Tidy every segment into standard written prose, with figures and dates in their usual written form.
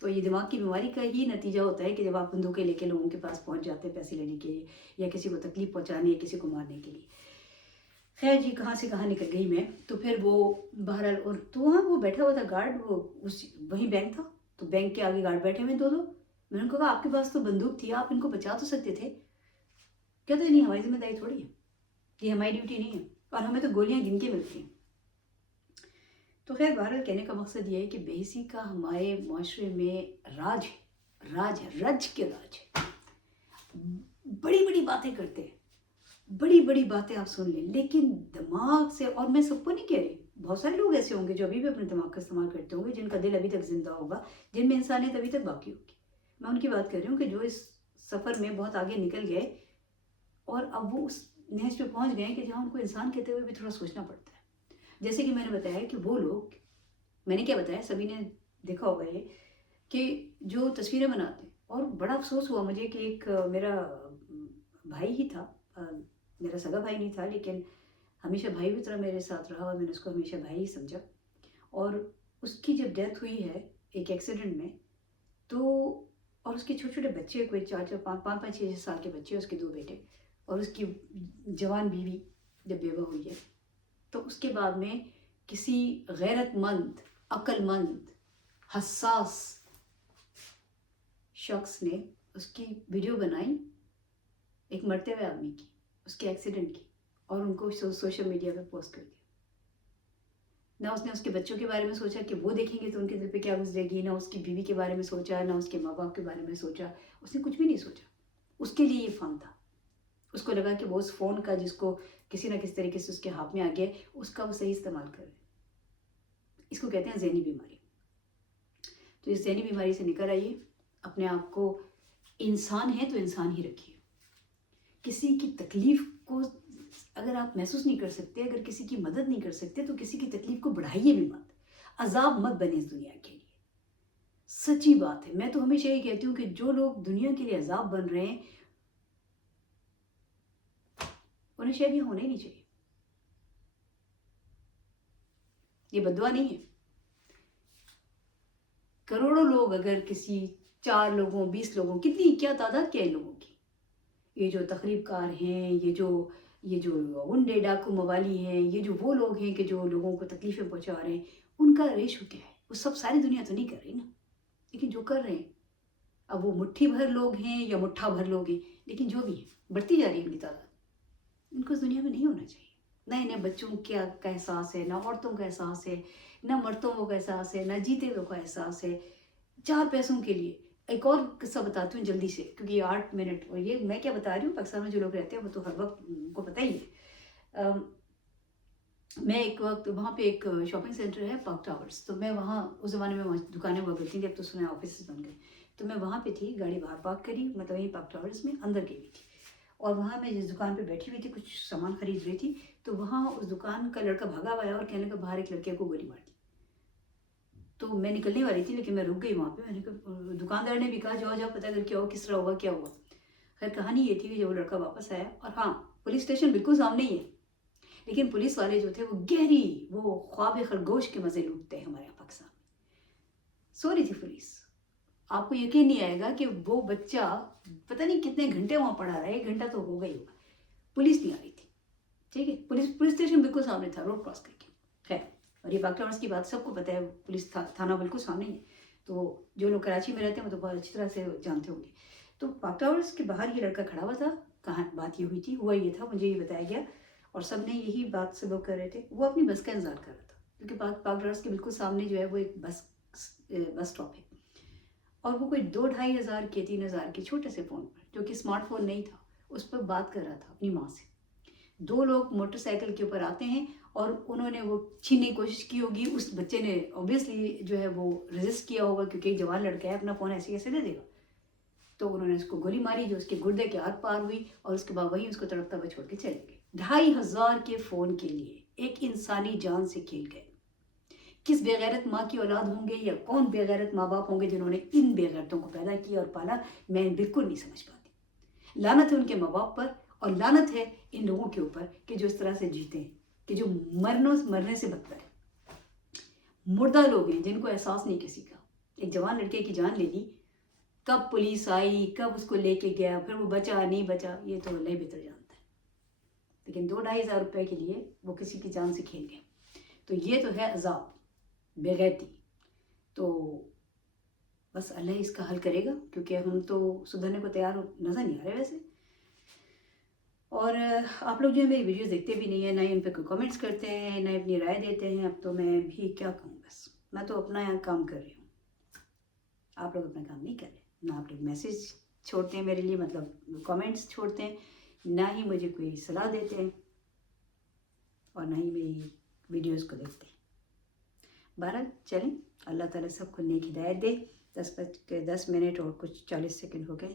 تو یہ دماغ کی بیماری کا ہی نتیجہ ہوتا ہے کہ جب آپ بندوقیں لے کے لوگوں کے پاس پہنچ جاتے ہیں پیسے لینے کے لیے یا کسی کو تکلیف پہنچانے یا کسی کو مارنے کے لیے. خیر جی کہاں سے کہاں نکل گئی میں. تو پھر وہ بہرحال اور تو وہاں وہ بیٹھا ہوا تھا گارڈ, وہ وہی بینک تھا, تو بینک کے آگے گارڈ بیٹھے ہوئے دو. میں نے ان کو کہا آپ کے پاس تو بندوق تھی, آپ ان کو بچا تو سکتے تھے. کہتے نہیں ہماری ذمہ داری تھوڑی ہے, یہ ہماری ڈیوٹی نہیں ہے, اور ہمیں تو گولیاں گن کے ملتی ہیں. تو خیر بہرحال کہنے کا مقصد یہ ہے کہ بے حسی کا ہمارے معاشرے میں راج ہے, رج کے راج ہے. بڑی بڑی باتیں کرتے ہیں, بڑی بڑی باتیں آپ سن لیں, لیکن دماغ سے, اور میں سب کو نہیں کہہ رہی, بہت سارے لوگ ایسے ہوں گے جو ابھی بھی اپنے دماغ کا استعمال کرتے ہوں گے, جن کا دل ابھی تک زندہ ہوگا, جن میں انسانیت ابھی تک باقی ہوگی. میں ان کی بات کر رہی ہوں کہ جو اس سفر میں بہت آگے نکل گئے اور اب وہ اس نہج پہ پہنچ گئے کہ جہاں ان کو انسان کہتے ہوئے بھی تھوڑا سوچنا پڑتا ہے. جیسے کہ میں نے بتایا کہ وہ لوگ, میں نے کیا بتایا, سبھی نے دیکھا ہوگا یہ, کہ جو تصویریں بناتے ہیں, اور بڑا افسوس ہوا مجھے کہ ایک میرا بھائی ہی تھا, میرا سگا بھائی نہیں تھا, لیکن ہمیشہ بھائی کی طرح میرے ساتھ رہا اور میں نے اس کو ہمیشہ بھائی ہی سمجھا. اور اس کی جب ڈیتھ ہوئی ہے ایک ایکسیڈنٹ میں, تو اور اس کے چھوٹے چھوٹے بچے, کوئی 4-5 سال کے بچے, اس کے 2 بیٹے, اور اس کی جوان بیوی جب بیوہ ہوئی ہے, تو اس کے بعد میں کسی غیرت مند, عقل مند, حساس شخص نے اس کی ویڈیو بنائی ایک مرتے ہوئے آدمی کی, اس کے ایکسیڈنٹ کی, اور ان کو سوشل میڈیا پہ پوسٹ کر دیا. نہ اس نے اس کے بچوں کے بارے میں سوچا کہ وہ دیکھیں گے تو ان کے دل پہ کیا گزرے گی, نہ اس کی بیوی کے بارے میں سوچا, نہ اس کے ماں باپ کے بارے میں سوچا, اس نے کچھ بھی نہیں سوچا. اس کے لیے یہ فن تھا, اس کو لگا کہ وہ اس فون کا, جس کو کسی نہ کسی طریقے سے اس کے ہاتھ میں آ گیا, اس کا وہ صحیح استعمال کر رہے. اس کو کہتے ہیں ذہنی بیماری. تو اس ذہنی بیماری سے نکل آئیے, اپنے آپ کو انسان ہے تو انسان ہی رکھیے. کسی کی تکلیف کو اگر آپ محسوس نہیں کر سکتے, اگر کسی کی مدد نہیں کر سکتے, تو کسی کی تکلیف کو بڑھائیے بھی مت, عذاب مت بنے اس دنیا کے لیے. سچی بات ہے, میں تو ہمیشہ یہ کہتی ہوں کہ جو لوگ دنیا کے لیے عذاب بن رہے ہیں انہیں شاید یہ ہونا ہی نہیں چاہیے. یہ بددعا نہیں ہے. کروڑوں لوگ اگر کسی 4 لوگوں 20 لوگوں, کتنی کیا تعداد کیا ہے لوگوں کی, یہ جو تخریب کار ہیں, یہ جو غنڈے ڈاکو موالی ہیں, یہ جو وہ لوگ ہیں کہ جو لوگوں کو تکلیفیں پہنچا رہے ہیں, ان کا ریشو کیا ہے؟ وہ سب ساری دنیا تو نہیں کر رہی نا, لیکن جو کر رہے ہیں, اب وہ مٹھی بھر لوگ ہیں یا مٹھا بھر لوگ ہیں, لیکن جو بھی ہیں, بڑھتی جا رہی ہے ان کی تعداد. ان کو اس دنیا میں نہیں ہونا چاہیے. نہ انہیں بچوں کا احساس ہے, نہ عورتوں کا احساس ہے, نہ مرتوں کا احساس ہے, نہ جیتے ہوئے کا احساس ہے, 4 پیسوں کے لیے. ایک اور قصہ بتاتی ہوں جلدی سے, کیونکہ یہ 8 منٹ, اور یہ میں کیا بتا رہی ہوں, پاکستان میں جو لوگ رہتے ہیں وہ تو ہر وقت ان کو پتہ ہی ہے. میں ایک وقت وہاں پہ ایک شاپنگ سینٹر ہے پارک ٹاورز, تو میں وہاں, اس زمانے میں دکانیں ہوا کرتی تھیں, اب تو سنا آفیسز بن گئے, تو میں وہاں پہ تھی, گاڑی باہر پارک کری, مطلب یہیں پارک ٹاورز میں اندر گئی ہوئی تھی, اور وہاں میں جس دکان پہ بیٹھی ہوئی تھی کچھ سامان خرید رہی تھی, تو وہاں اس دکان کا لڑکا بھاگا ہوا ہے اور کہنے لگا باہر ایک لڑکے کو گولی مار دی. تو میں نکلنے والی تھی, لیکن میں رک گئی وہاں پہ. میں نے کہا, دکاندار نے بھی کہا جاؤ جاؤ پتہ کر کے آؤ کس طرح ہوا, کیا ہوا. خیر کہانی یہ تھی کہ جب وہ لڑکا واپس آیا, اور ہاں پولیس اسٹیشن بالکل سامنے ہی ہے, لیکن پولیس والے جو تھے وہ گہری, وہ خواب خرگوش کے مزے لوٹتے ہیں ہمارے یہاں پاکستان میں. سو رہی تھی پولیس. آپ کو یقین نہیں آئے گا کہ وہ بچہ پتہ نہیں کتنے گھنٹے وہاں پڑا رہا ہے, 1 گھنٹہ تو ہو گئی ہوگا, پولیس نہیں آ رہی تھی. ٹھیک ہے, پولیس اسٹیشن بالکل سامنے تھا, روڈ کراس کر کے. خیر, اور یہ پارک ٹاورز کی بات سب کو پتہ ہے, پولیس تھانہ بالکل سامنے ہی ہے, تو جو لوگ کراچی میں رہتے ہیں وہ تو بہت اچھی طرح سے جانتے ہوں گے. تو پارک ٹاورز کے باہر یہ لڑکا کھڑا ہوا تھا. کہاں بات یہ ہوئی تھی, ہوا یہ تھا, مجھے یہ بتایا گیا, اور سب نے یہی بات سے لوگ کر رہے تھے. وہ اپنی بس کا انتظار کر رہا تھا, کیونکہ پارک ٹاورز کے بالکل سامنے جو ہے وہ ایک بس اسٹاپ ہے, اور وہ کوئی 2-2.5 ہزار کے 3 ہزار کے چھوٹے سے فون پر, جو کہ اسمارٹ فون نہیں تھا, اس پر بات کر رہا تھا اپنی ماں سے. 2 لوگ موٹر سائیکل کے اوپر آتے ہیں, اور انہوں نے وہ چھیننے کی کوشش کی ہوگی. اس بچے نے اوبیسلی جو ہے وہ ریزسٹ کیا ہوگا, کیونکہ ایک جوان لڑکا ہے, اپنا فون ایسے کیسے دے دے گا. تو انہوں نے اس کو گولی ماری, جو اس کے گردے کے آر پار ہوئی, اور اس کے بعد وہیں اس کو تڑپتا ہوا چھوڑ کے چلے گئے. 2.5 ہزار کے فون کے لیے ایک انسانی جان سے کھیل گئے. کس بے غیرت ماں کی اولاد ہوں گے, یا کون بے غیرت ماں باپ ہوں گے جنہوں نے ان بے غیرتوں کو پیدا کیا اور پالا, میں بالکل نہیں سمجھ پاتی. لعنت ہے ان کے ماں باپ پر, اور لعنت ہے ان لوگوں کے اوپر کہ جو اس طرح سے جیتے ہیں, کہ جو مرنے سے بدتر ہے. مردہ لوگ ہیں جن کو احساس نہیں کسی کا, ایک جوان لڑکے کی جان لے لی، کب پولیس آئی، کب اس کو لے کے گیا، پھر وہ بچا نہیں بچا، یہ تو اللہ ہی بہتر جانتا ہے، لیکن 2-2.5 ہزار روپے کے لیے وہ کسی کی جان سے کھیل گئے. تو یہ تو ہے عذاب، بےغیرتی. تو بس اللہ اس کا حل کرے گا، کیونکہ ہم تو سدھرنے کو تیار نظر نہیں آ رہے ویسے. اور آپ لوگ جو ہے میری ویڈیوز دیکھتے بھی نہیں ہیں، نہ ہی ان پہ کوئی کامنٹس کرتے ہیں، نہ اپنی رائے دیتے ہیں. اب تو میں بھی کیا کہوں، بس میں تو اپنا یہاں کام کر رہی ہوں، آپ لوگ اپنا کام نہیں کر رہے. نہ آپ لوگ میسیج چھوڑتے ہیں میرے لیے، مطلب کامنٹس چھوڑتے ہیں، نہ ہی مجھے کوئی صلاح دیتے ہیں، اور نہ ہی میری ویڈیوز کو دیکھتے ہیں. بہرحال چلیں، اللہ تعالیٰ سب کو نیک ہدایت دے. 10 اور کچھ 40 سیکنڈ ہو گئے.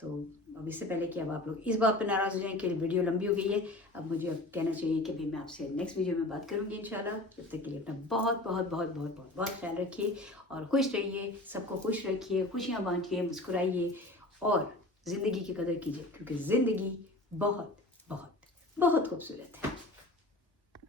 تو اب اس سے پہلے کہ اب آپ لوگ اس بات پہ ناراض ہو جائیں کہ ویڈیو لمبی ہو گئی ہے، اب مجھے اب کہنا چاہیے کہ میں آپ سے نیکسٹ ویڈیو میں بات کروں گی انشاءاللہ. جب تک کے لیے اپنا بہت بہت بہت بہت بہت بہت خیال رکھیے، اور خوش رہیے، سب کو خوش رکھیے، خوشیاں بانٹیے، مسکرائیے، اور زندگی کی قدر کیجیے، کیونکہ زندگی بہت بہت بہت خوبصورت ہے.